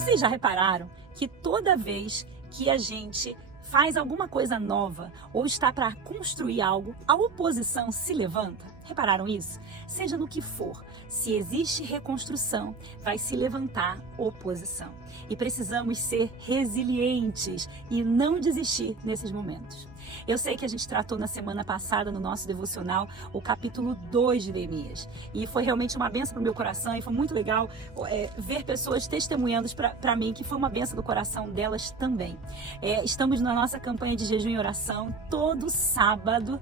Vocês já repararam que toda vez que a gente faz alguma coisa nova ou está para construir algo, a oposição se levanta? Repararam isso? Seja no que for, se existe reconstrução, vai se levantar oposição. E precisamos ser resilientes e não desistir nesses momentos. Eu sei que a gente tratou na semana passada, no nosso devocional, o capítulo 2 de Neemias. E foi realmente uma bênção para o meu coração e foi muito legal ver pessoas testemunhando para mim que foi uma bênção do coração delas também. Estamos na nossa campanha de jejum e oração todo sábado,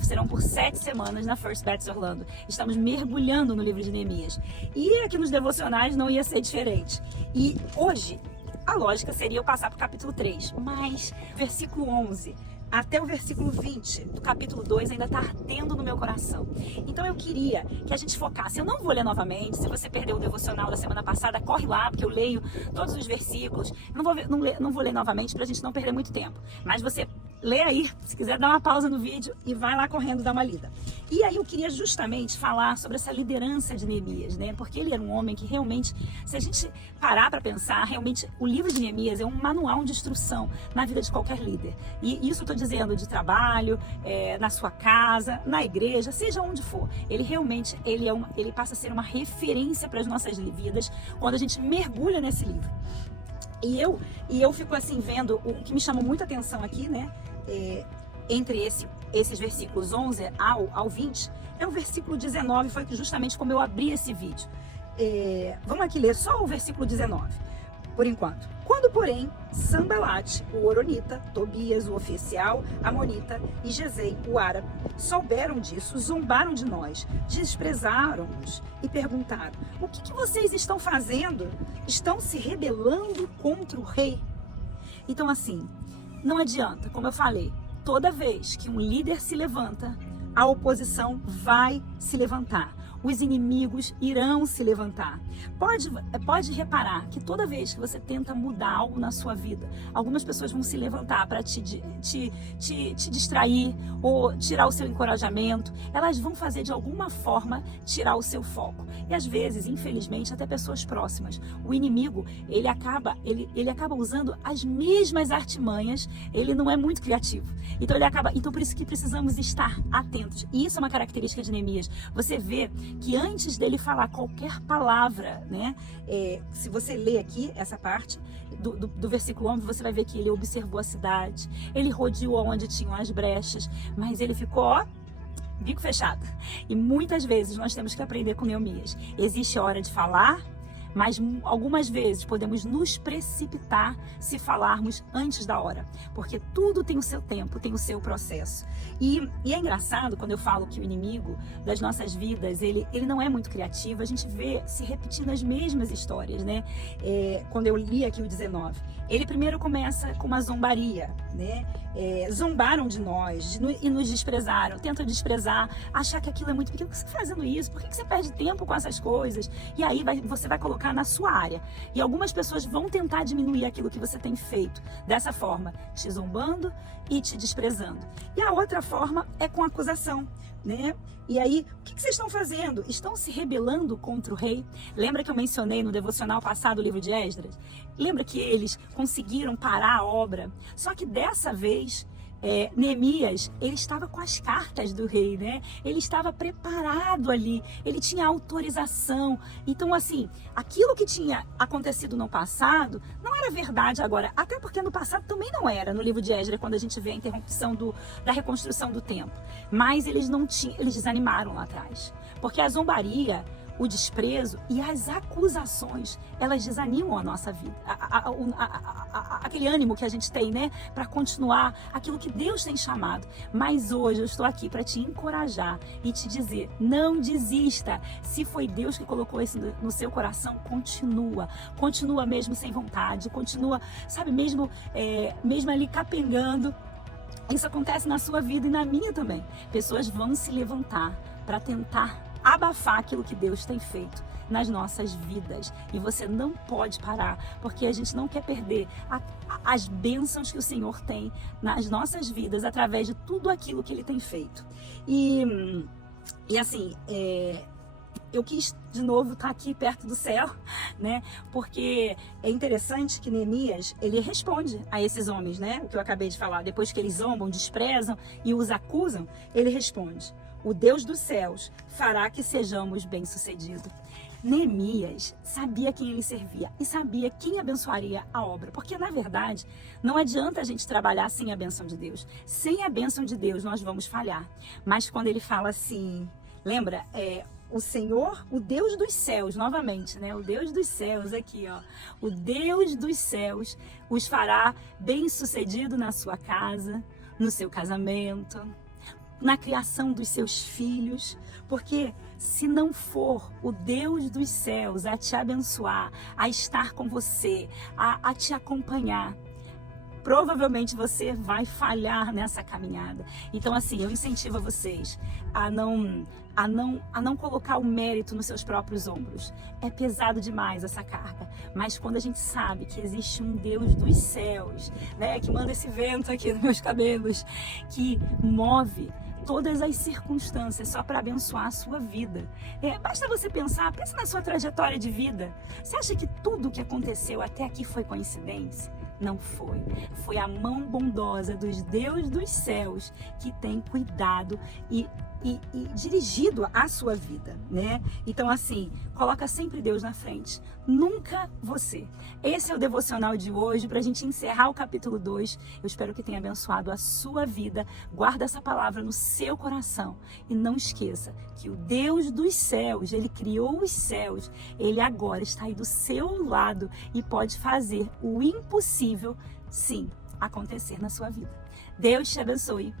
serão por 7 semanas na First Baptist Orlando. Estamos mergulhando no livro de Neemias. E aqui nos devocionais não ia ser diferente. E hoje, a lógica seria eu passar para o capítulo 3, mas versículo 11... até o versículo 20 do capítulo 2 ainda está ardendo no meu coração. Então eu queria que a gente focasse. Eu não vou ler novamente. Se você perdeu o devocional da semana passada, corre lá, porque eu leio todos os versículos. Não vou ler novamente para a gente não perder muito tempo. Mas você lê aí, se quiser dar uma pausa no vídeo e vai lá correndo dar uma lida. E aí eu queria justamente falar sobre essa liderança de Neemias, né? Porque ele era um homem que realmente, se a gente parar para pensar, realmente o livro de Neemias é um manual de instrução na vida de qualquer líder. E isso eu estou dizendo de trabalho, na sua casa, na igreja, seja onde for. Ele realmente, ele passa a ser uma referência para as nossas vidas quando a gente mergulha nesse livro. E eu fico assim vendo, o que me chamou muita atenção aqui, né? Entre esses versículos 11 ao 20, é o versículo 19, foi justamente como eu abri esse vídeo. Vamos aqui ler só o versículo 19, por enquanto. Quando, porém, Sanbalate, o horonita, Tobias, o oficial amonita e Gesem, o árabe, souberam disso, zombaram de nós, desprezaram-nos e perguntaram: o que vocês estão fazendo? Estão se rebelando contra o rei? Então, assim, não adianta, como eu falei, toda vez que um líder se levanta, a oposição vai se levantar. Os inimigos irão se levantar. Pode reparar que toda vez que você tenta mudar algo na sua vida, algumas pessoas vão se levantar para te distrair ou tirar o seu encorajamento. Elas vão fazer de alguma forma tirar o seu foco. E às vezes, infelizmente, até pessoas próximas. O inimigo, ele acaba usando as mesmas artimanhas. Ele não é muito criativo. Então por isso que precisamos estar atentos. E isso é uma característica de Neemias. Você vê que antes dele falar qualquer palavra, né? Se você ler aqui essa parte do versículo 11, você vai ver que ele observou a cidade, ele rodeou onde tinham as brechas, mas ele ficou, bico fechado. E muitas vezes nós temos que aprender com Neemias. Existe a hora de falar, mas algumas vezes podemos nos precipitar se falarmos antes da hora, porque tudo tem o seu tempo, tem o seu processo. E é engraçado quando eu falo que o inimigo das nossas vidas, ele não é muito criativo, a gente vê se repetindo as mesmas histórias, né? Quando eu li aqui o 19, ele primeiro começa com uma zombaria, né? Zombaram de nós e nos desprezaram, tentam desprezar, achar que aquilo é muito pequeno. Por que você está fazendo isso? Por que você perde tempo com essas coisas? E aí você vai colocar na sua área. E algumas pessoas vão tentar diminuir aquilo que você tem feito dessa forma, te zombando e te desprezando. E a outra forma é com acusação, né? E aí, o que vocês estão fazendo? Estão se rebelando contra o rei? Lembra que eu mencionei no devocional passado o livro de Esdras? Lembra que eles conseguiram parar a obra? Só que dessa vez, Neemias, ele estava com as cartas do rei, né? Ele estava preparado ali, ele tinha autorização. Então, assim, aquilo que tinha acontecido no passado não era verdade agora, até porque no passado também não era, no livro de Esdras, quando a gente vê a interrupção da reconstrução do templo. Mas eles desanimaram lá atrás, porque a zombaria, o desprezo e as acusações, elas desanimam a nossa vida, aquele ânimo que a gente tem, né, para continuar aquilo que Deus tem chamado. Mas hoje eu estou aqui para te encorajar e te dizer: não desista. Se foi Deus que colocou isso no seu coração, continua mesmo sem vontade, continua, sabe, mesmo ali capengando. Isso acontece na sua vida e na minha também. Pessoas vão se levantar para tentar abafar aquilo que Deus tem feito nas nossas vidas. E você não pode parar, porque a gente não quer perder as bênçãos que o Senhor tem nas nossas vidas através de tudo aquilo que Ele tem feito. E assim, eu quis de novo estar aqui perto do céu, né? Porque é interessante que Neemias, ele responde a esses homens, né? O que eu acabei de falar, depois que eles zombam, desprezam e os acusam, ele responde: o Deus dos céus fará que sejamos bem-sucedidos. Neemias sabia quem ele servia e sabia quem abençoaria a obra, porque na verdade não adianta a gente trabalhar sem a bênção de Deus. Sem a bênção de Deus nós vamos falhar. Mas quando ele fala assim, lembra, o Senhor, o Deus dos céus, novamente, né? O Deus dos céus aqui, ó. O Deus dos céus os fará bem-sucedido na sua casa, no seu casamento, na criação dos seus filhos, porque se não for o Deus dos céus a te abençoar, a estar com você, a te acompanhar, provavelmente você vai falhar nessa caminhada. Então, assim, eu incentivo vocês a não colocar o mérito nos seus próprios ombros. É pesado demais essa carga, mas quando a gente sabe que existe um Deus dos céus, né, que manda esse vento aqui nos meus cabelos, que move todas as circunstâncias só para abençoar a sua vida. Basta você pensa na sua trajetória de vida. Você acha que tudo o que aconteceu até aqui foi coincidência? Não foi. Foi a mão bondosa dos Deus dos céus que tem cuidado e dirigido a sua vida, né? Então, assim, coloca sempre Deus na frente, nunca você. Esse é o devocional de hoje, para a gente encerrar o capítulo 2. Eu espero que tenha abençoado a sua vida. Guarda essa palavra no seu coração e não esqueça que o Deus dos céus, Ele criou os céus, Ele agora está aí do seu lado e pode fazer o impossível, sim, acontecer na sua vida. Deus te abençoe.